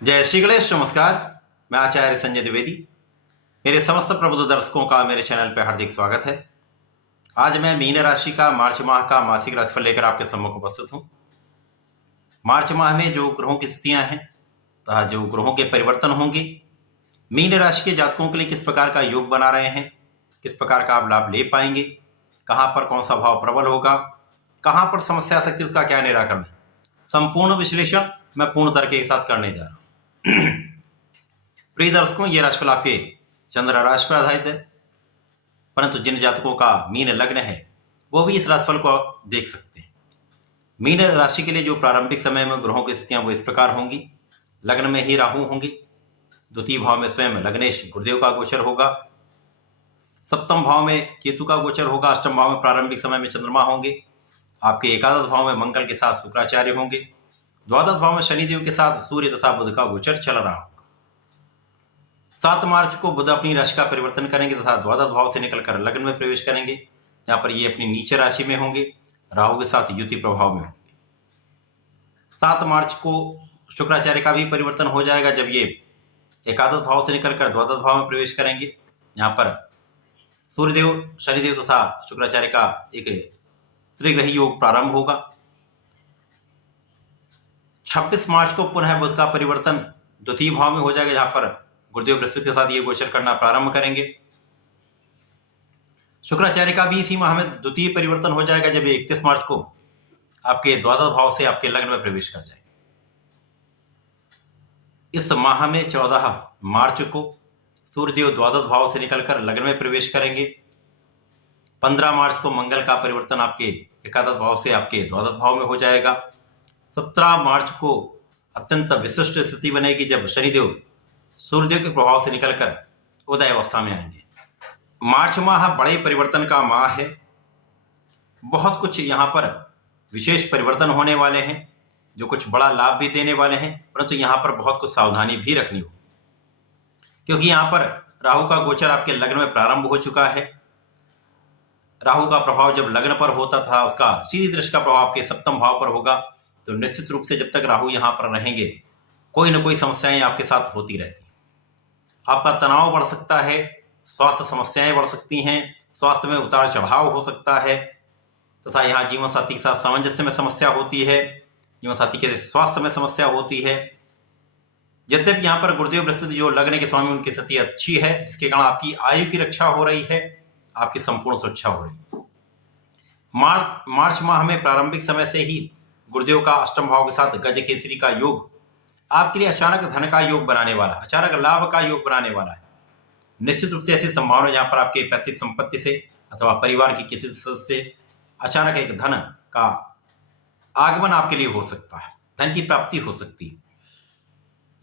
जय श्री गणेश। नमस्कार, मैं आचार्य संजय द्विवेदी। मेरे समस्त प्रबुद्ध दर्शकों का मेरे चैनल पर हार्दिक स्वागत है। आज मैं मीन राशि का मार्च माह का मासिक राशिफल लेकर आपके सम्मुख उपस्थित हूं। मार्च माह में जो ग्रहों की स्थितियां हैं तथा जो ग्रहों के परिवर्तन होंगे, मीन राशि के जातकों के लिए किस प्रकार का योग बना रहे हैं, किस प्रकार का आप लाभ ले पाएंगे, कहां पर कौन सा भाव प्रबल होगा, कहां पर समस्या आ सकती है, उसका क्या निराकरण है, संपूर्ण विश्लेषण मैं पूर्ण तरीके के साथ करने जा रहा हूं। प्रिय दर्शकों, ये राशिफल आपके चंद्र राशि पर आधारित है, परंतु जिन जातकों का मीन लग्न है वो भी इस राशिफल को देख सकते हैं। मीन राशि के लिए जो प्रारंभिक समय में ग्रहों की स्थितियां वो इस प्रकार होंगी। लग्न में ही राहु होंगे, द्वितीय भाव में स्वयं लग्नेश गुरुदेव का गोचर होगा, सप्तम भाव में केतु का गोचर होगा, अष्टम भाव में प्रारंभिक समय में चंद्रमा होंगे, आपके एकादश भाव में मंगल के साथ शुक्राचार्य होंगे, द्वादश भाव में शनिदेव के साथ सूर्य तथा बुध का गोचर चल रहा होगा। 7 मार्च को बुध अपनी राशि का परिवर्तन करेंगे तथा द्वादश भाव से निकलकर लग्न में प्रवेश करेंगे। यहाँ पर ये अपनी नीच राशि में होंगे, राहु के साथ युति प्रभाव में होंगे। 7 मार्च को शुक्राचार्य का भी परिवर्तन हो जाएगा जब ये एकादश भाव से निकलकर द्वादश भाव में प्रवेश करेंगे। यहाँ पर सूर्यदेव, शनिदेव तथा शुक्राचार्य का एक त्रिग्रही योग प्रारंभ होगा। 26 मार्च को पुनः बुध का परिवर्तन द्वितीय भाव में हो जाएगा, जहां पर गुरुदेव बृहस्पति के साथ ये गोचर करना प्रारंभ करेंगे। शुक्राचार्य का भी इसी माह में द्वितीय परिवर्तन हो जाएगा जब 31 मार्च को आपके द्वादश भाव से आपके लग्न में प्रवेश कर जाएगा। इस माह में 14 मार्च को सूर्यदेव द्वादश भाव से निकलकर लग्न में प्रवेश करेंगे। 15 मार्च को मंगल का परिवर्तन आपके एकादश भाव से आपके द्वादश भाव में हो जाएगा। 17 मार्च को अत्यंत विशिष्ट स्थिति बनेगी जब शनिदेव सूर्यदेव के प्रभाव से निकलकर उदय अवस्था में आएंगे। मार्च माह बड़े परिवर्तन का माह है। बहुत कुछ यहाँ पर विशेष परिवर्तन होने वाले हैं जो कुछ बड़ा लाभ भी देने वाले हैं, परंतु यहाँ पर बहुत कुछ सावधानी भी रखनी हो, क्योंकि यहाँ पर राहु का गोचर आपके लग्न में प्रारंभ हो चुका है। राहु का प्रभाव जब लग्न पर होता था उसका सीधी दृष्टि का प्रभाव आपके सप्तम भाव पर होगा, तो निश्चित रूप से जब तक राहु यहाँ पर रहेंगे कोई ना कोई समस्याएं आपके साथ होती रहती हैं। आपका तनाव बढ़ सकता है, स्वास्थ्य समस्याएं बढ़ सकती हैं, स्वास्थ्य में उतार चढ़ाव हो सकता है तथा यहाँ जीवन साथी के साथ सामंजस्य में समस्या होती है, जीवन साथी के स्वास्थ्य में समस्या होती है। यद्यपि यहाँ पर गुरुदेव बृहस्पति जो लग्न के स्वामी, उनकी स्थिति अच्छी है, जिसके कारण आपकी आयु की रक्षा हो रही है, आपकी संपूर्ण सुरक्षा हो रही है। मार्च माह में प्रारंभिक समय से ही गुरुदेव का अष्टम भाव के साथ गज केसरी का योग आपके लिए अचानक धन का योग बनाने वाला, अचानक लाभ का योग बनाने वाला है। निश्चित रूप से ऐसी संभावना जहां पर आपके पैतृक संपत्ति से अथवा परिवार की किसी सदस्य से अचानक एक धन का आगमन आपके लिए हो सकता है, धन की प्राप्ति हो सकती है।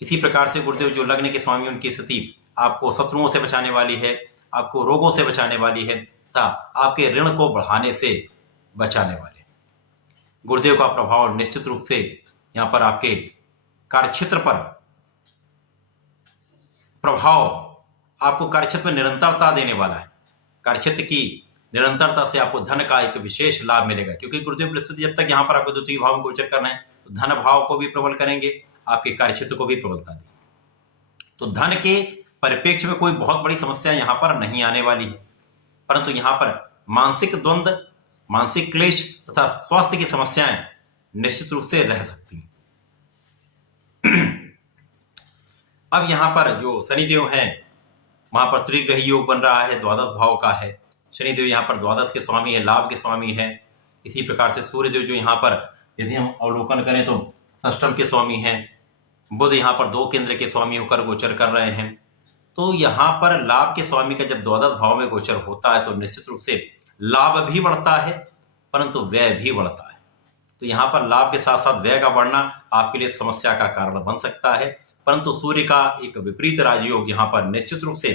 इसी प्रकार से गुरुदेव जो लग्न के स्वामी, उनकी स्थिति आपको शत्रुओं से बचाने वाली है, आपको रोगों से बचाने वाली है तथा आपके ऋण को बढ़ाने से बचाने वाले। गुरुदेव का प्रभाव निश्चित रूप से यहां पर आपके कार्यक्षेत्र पर प्रभाव आपको कार्यक्षेत्र में निरंतरता देने वाला है। कार्यक्षेत्र की निरंतरता से आपको धन का एक विशेष लाभ मिलेगा, क्योंकि गुरुदेव बृहस्पति जब तक यहां पर आपको द्वितीय भाव में गोचर करना है तो धन भाव को भी प्रबल करेंगे, आपके कार्यक्षेत्र को भी प्रबलता देंगे। तो धन के परिप्रेक्ष्य में कोई बहुत बड़ी समस्या यहां पर नहीं आने वाली है, परंतु यहां पर मानसिक द्वंद्व, मानसिक क्लेश तथा स्वास्थ्य की समस्याएं निश्चित रूप से रह सकती हैं। अब यहां पर जो शनिदेव हैं वहां पर त्रिग्रही योग बन रहा है, द्वादश भाव का है। शनिदेव यहां पर द्वादश के स्वामी है, लाभ के स्वामी है। इसी प्रकार से सूर्यदेव जो यहां पर यदि हम अवलोकन करें तो षष्ठम के स्वामी हैं। बुध यहां पर 2 केंद्र के स्वामी होकर गोचर कर रहे हैं। तो यहां पर लाभ के स्वामी का जब द्वादश भाव में गोचर होता है तो निश्चित रूप से लाभ भी बढ़ता है परंतु व्यय भी बढ़ता है। तो यहां पर लाभ के साथ साथ व्यय का बढ़ना आपके लिए समस्या का कारण बन सकता है, परंतु सूर्य का एक विपरीत राजयोग यहां पर निश्चित रूप से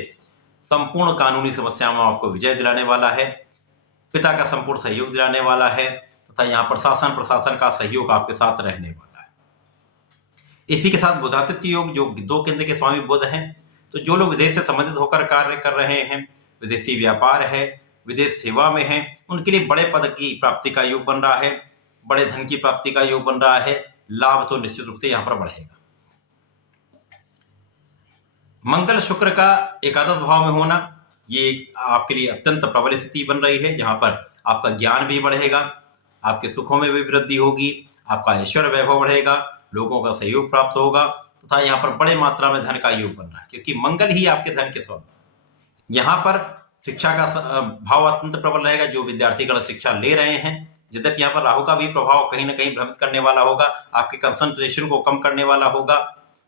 संपूर्ण कानूनी समस्याओं में आपको विजय दिलाने वाला है, पिता का संपूर्ण सहयोग दिलाने वाला है तथा यहाँ पर शासन प्रशासन का सहयोग आपके साथ रहने वाला है। इसी के साथ बुधादित्य योग जो 2 केंद्र के स्वामी बुध हैं, तो जो लोग विदेश से संबंधित होकर कार्य कर रहे हैं, विदेशी व्यापार है, विदेश सेवा में हैं, उनके लिए बड़े पद की प्राप्ति का योग बन रहा है, बड़े धन की प्राप्ति का योग बन रहा है। लाभ तो निश्चित रूप से यहाँ पर बढ़ेगा। मंगल शुक्र का एकादश भाव में होना ये आपके लिए अत्यंत प्रबल स्थिति बन रही है, जहां पर आपका ज्ञान भी बढ़ेगा, आपके सुखों में भी वृद्धि होगी, आपका ऐश्वर्य वैभव बढ़ेगा, लोगों का सहयोग प्राप्त होगा तथा यहाँ पर बड़े मात्रा में धन का योग बन रहा है, क्योंकि मंगल ही आपके धन के स्वामी। यहाँ पर शिक्षा का भाव अत्यंत प्रबल रहेगा। जो विद्यार्थीगण शिक्षा ले रहे हैं, यद्यपि यहाँ पर राहु का भी प्रभाव कहीं ना कहीं भ्रमित करने वाला होगा, आपके कंसंट्रेशन को कम करने वाला होगा,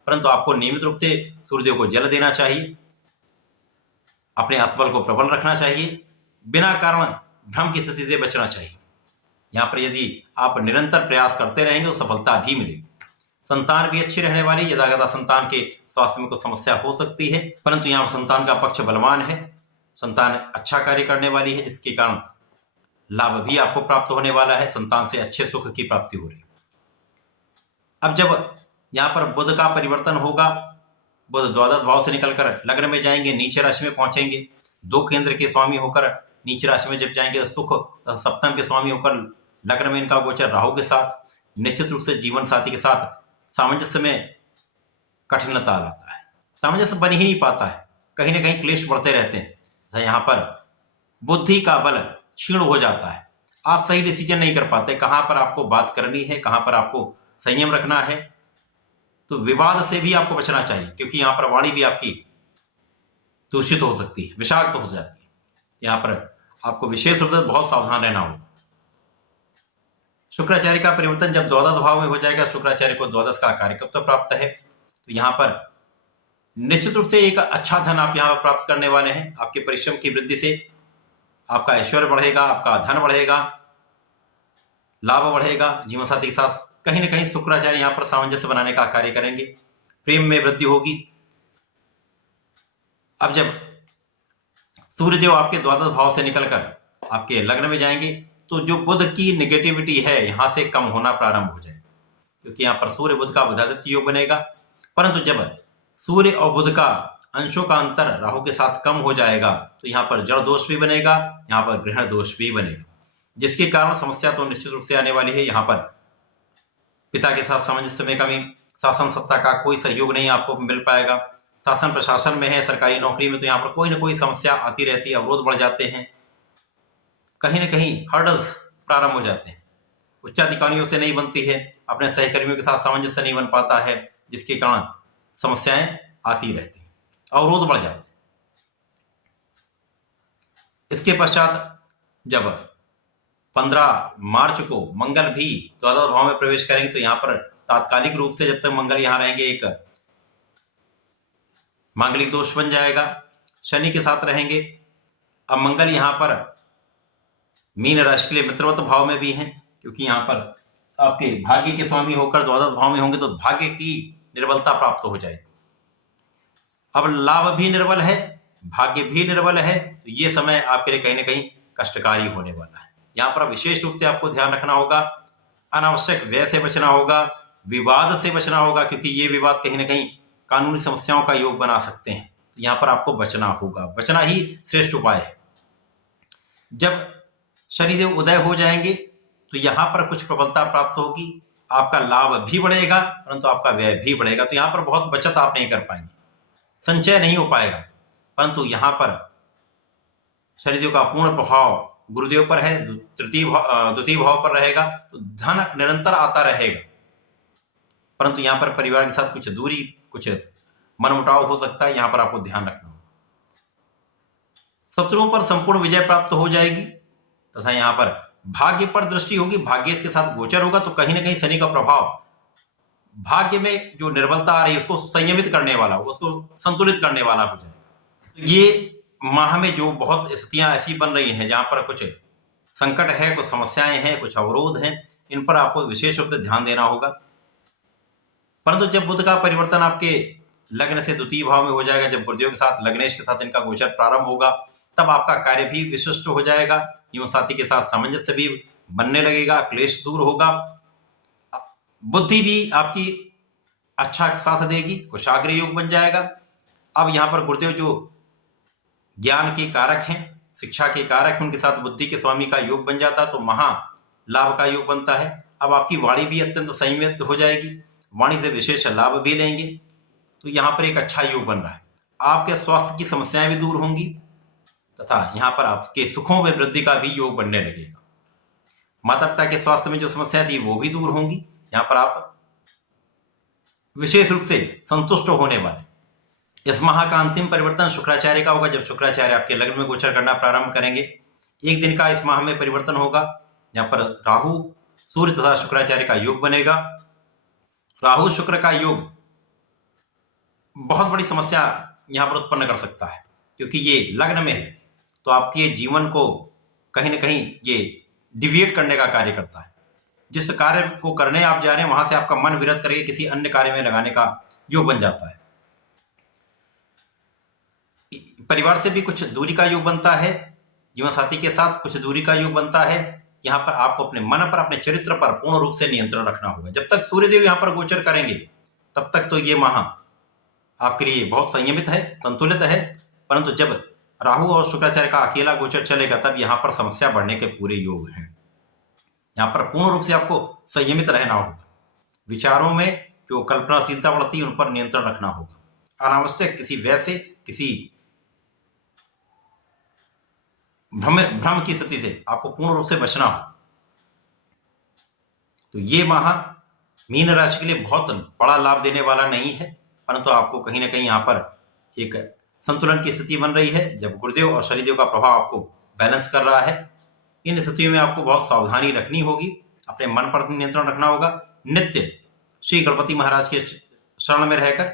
परंतु आपको नियमित रूप से सूर्यदेव को जल देना चाहिए, अपने आत्मबल को प्रबल रखना चाहिए, बिना कारण भ्रम की स्थिति से बचना चाहिए। यहाँ पर यदि आप निरंतर प्रयास करते रहेंगे तो सफलता भी मिलेगी। संतान भी अच्छी रहने वाली, यदाकदा संतान के स्वास्थ्य में कुछ समस्या हो सकती है, परंतु यहाँ संतान का पक्ष बलवान है, संतान अच्छा कार्य करने वाली है, जिसके कारण लाभ भी आपको प्राप्त होने वाला है, संतान से अच्छे सुख की प्राप्ति हो रही है। अब जब यहाँ पर बुध का परिवर्तन होगा, बुध द्वादश भाव से निकलकर लग्न में जाएंगे, नीचे राशि में पहुंचेंगे, 2 केंद्र के स्वामी होकर नीचे राशि में जब जाएंगे, सुख सप्तम के स्वामी होकर लग्न में इनका गोचर राहु के साथ, निश्चित रूप से जीवन साथी के साथ सामंजस्य में कठिनता लाता है, सामंजस्य बन ही नहीं पाता है, कहीं ना कहीं क्लेश बढ़ते रहते हैं। यहाँ पर बुद्धि का बल क्षीण हो जाता है, आप सही डिसीजन नहीं कर पाते, कहां पर आपको बात करनी है, कहां पर आपको संयम रखना है। तो विवाद से भी आपको बचना चाहिए, क्योंकि यहां पर वाणी भी आपकी दूषित हो सकती है, विषाक्त हो जाती है। यहां पर आपको विशेष रूप से बहुत सावधान रहना होगा। शुक्राचार्य का परिवर्तन जब द्वादश भाव में हो जाएगा, शुक्राचार्य को द्वादश का कार्यकत्व प्राप्त है, तो यहां पर निश्चित रूप से एक अच्छा धन आप यहां पर प्राप्त करने वाले हैं। आपके परिश्रम की वृद्धि से आपका ऐश्वर्य बढ़ेगा, आपका धन बढ़ेगा, लाभ बढ़ेगा, जीवन साथी के साथ कहीं ना कहीं शुक्राचार्य यहां पर सामंजस्य बनाने का कार्य करेंगे, प्रेम में वृद्धि होगी। अब जब सूर्यदेव आपके द्वादश भाव से निकलकर आपके लग्न में जाएंगे, तो जो बुध की नेगेटिविटी है यहां से कम होना प्रारंभ हो जाएगा, क्योंकि यहां पर सूर्य बुध का बुधादित्य योग बनेगा। परंतु जब सूर्य और बुध का अंशों का अंतर राहु के साथ कम हो जाएगा, तो यहाँ पर जड़ दोष भी बनेगा, यहाँ पर ग्रहण दोष भी बनेगा, जिसके कारण समस्या तो निश्चित रूप से आने वाली है। यहाँ पर पिता के साथ सामंजस्य में कमी, शासन सत्ता का कोई सहयोग नहीं आपको मिल पाएगा, शासन प्रशासन में है, सरकारी नौकरी में, तो यहाँ पर कोई ना कोई समस्या आती रहती है, अवरोध बढ़ जाते हैं, कहीं ना कहीं हर्डल्स प्रारंभ हो जाते हैं, उच्चाधिकारियों से नहीं बनती है, अपने सहकर्मियों के साथ सामंजस्य नहीं बन पाता है, जिसके कारण समस्याएं आती रहती हैं, अवरोध बढ़ जाते हैं। इसके पश्चात जब 15 मार्च को मंगल भी द्वादश भाव में प्रवेश करेंगे, तो यहाँ पर तात्कालिक रूप से जब तक मंगल यहाँ रहेंगे एक मांगलिक दोष बन जाएगा, शनि के साथ रहेंगे। अब मंगल यहाँ पर मीन राशि के लिए मित्रवत भाव में भी हैं, क्योंकि यहाँ पर आपके भाग्य के स्वामी होकर द्वादश भाव में होंगे, तो भाग्य की निर्बलता प्राप्त हो जाएगी। अब लाभ भी निर्बल है, भाग्य भी निर्बल है, तो ये समय आपके लिए कहीं ना कहीं कष्टकारी होने वाला है। यहाँ पर विशेष रूप से आपको ध्यान रखना होगा, अनावश्यक व्यय से बचना होगा, विवाद से बचना होगा, क्योंकि ये विवाद कहीं ना कहीं कानूनी समस्याओं का योग बना सकते हैं। तो यहाँ पर आपको बचना होगा, बचना ही श्रेष्ठ उपाय है। जब शनिदेव उदय हो जाएंगे, तो यहाँ पर कुछ प्रबलता प्राप्त होगी, आपका लाभ भी बढ़ेगा, परंतु आपका व्यय भी बढ़ेगा। तो यहाँ पर बहुत बचत आप नहीं कर पाएंगे, संचय नहीं हो पाएगा। परंतु यहाँ पर शनिदेव का पूर्ण प्रभाव गुरुदेव पर है, द्वितीय भाव पर रहेगा, तो धन निरंतर आता रहेगा। परंतु यहाँ पर परिवार के साथ कुछ दूरी, कुछ मनमुटाव हो सकता है, यहाँ पर आपको ध्यान रखना होगा। शत्रुओं पर संपूर्ण विजय प्राप्त हो जाएगी, तथा यहाँ पर भाग्य पर दृष्टि होगी, भाग्य इसके साथ गोचर होगा, तो कहीं ना कहीं शनि का प्रभाव भाग्य में जो निर्बलता आ रही है उसको संयमित करने वाला, उसको संतुलित करने वाला हो जाए। ये माह में जो बहुत स्थितियां ऐसी बन रही हैं जहां पर कुछ संकट है, कुछ समस्याएं हैं, कुछ अवरोध हैं, इन पर आपको विशेष रूप से ध्यान देना होगा। परंतु जब बुध का परिवर्तन आपके लग्न से द्वितीय भाव में हो जाएगा, जब गुरुदेव के साथ लग्नेश के साथ इनका गोचर प्रारंभ होगा, तब आपका कार्य भी विशिष्ट हो जाएगा, जीवन साथी के साथ सामंजस्य भी बनने लगेगा, क्लेश दूर होगा, बुद्धि भी आपकी अच्छा साथ देगी, कुशाग्र योग बन जाएगा। अब यहाँ पर गुरुदेव जो ज्ञान के कारक हैं, शिक्षा के कारक हैं, उनके साथ बुद्धि के स्वामी का योग बन जाता है, तो महा लाभ का योग बनता है। अब आपकी वाणी भी अत्यंत संयमित हो जाएगी, वाणी से विशेष लाभ भी लेंगे, तो यहाँ पर एक अच्छा योग बन रहा है। आपके स्वास्थ्य की समस्याएं भी दूर होंगी तथा यहाँ पर आपके सुखों में वृद्धि का भी योग बनने लगेगा। माता पिता के स्वास्थ्य में जो समस्या थी वो भी दूर होंगी। यहाँ पर आप विशेष रूप से संतुष्ट होने वाले। इस माह का अंतिम परिवर्तन शुक्राचार्य का होगा, जब शुक्राचार्य आपके लग्न में गोचर करना प्रारंभ करेंगे। एक दिन का इस माह में परिवर्तन होगा। यहाँ पर राहु सूर्य तथा शुक्राचार्य का योग बनेगा। राहु शुक्र का योग बहुत बड़ी समस्या यहाँ पर उत्पन्न कर सकता है, क्योंकि ये लग्न में है, तो आपके जीवन को कहीं ना कहीं ये डिविएट करने का कार्य करता है। जिस कार्य को करने आप जा रहे हैं वहां से आपका मन विरत करके किसी अन्य कार्य में लगाने का योग बन जाता है। परिवार से भी कुछ दूरी का योग बनता है, जीवन साथी के साथ कुछ दूरी का योग बनता है। यहाँ पर आपको अपने मन पर, अपने चरित्र पर पूर्ण रूप से नियंत्रण रखना होगा। जब तक सूर्यदेव यहाँ पर गोचर करेंगे तब तक तो ये माह आपके लिए बहुत संयमित है, संतुलित है, परंतु जब राहु और शुक्राचार्य का अकेला गोचर चलेगा तब यहाँ पर समस्या बढ़ने के पूरे योग हैं। यहाँ पर पूर्ण रूप से आपको संयमित रहना होगा। विचारों में जो कल्पनाशीलता बढ़ती है उन पर नियंत्रण रखना होगा। अनावश्यक किसी वैसे किसी भ्रम की स्थिति से आपको पूर्ण रूप से बचना हो। तो ये माह मीन राशि के लिए बहुत बड़ा लाभ देने वाला नहीं है, परंतु आपको कहीं ना कहीं यहाँ पर एक संतुलन की स्थिति बन रही है, जब गुरुदेव और शनिदेव का प्रभाव आपको बैलेंस कर रहा है। इन स्थितियों में आपको बहुत सावधानी रखनी होगी, अपने मन पर नियंत्रण रखना होगा। नित्य श्री गणपति महाराज के शरण में रहकर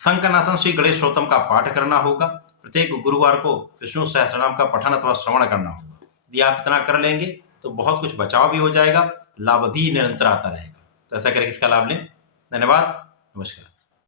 संकनासन श्री गणेश स्तोत्रम का पाठ करना होगा। प्रत्येक गुरुवार को विष्णु सहस्रनाम का पठन अथवा श्रवण करना होगा। यदि आप इतना कर लेंगे तो बहुत कुछ बचाव भी हो जाएगा, लाभ भी निरंतर आता रहेगा। तो ऐसा करके इसका लाभ लें। धन्यवाद, नमस्कार।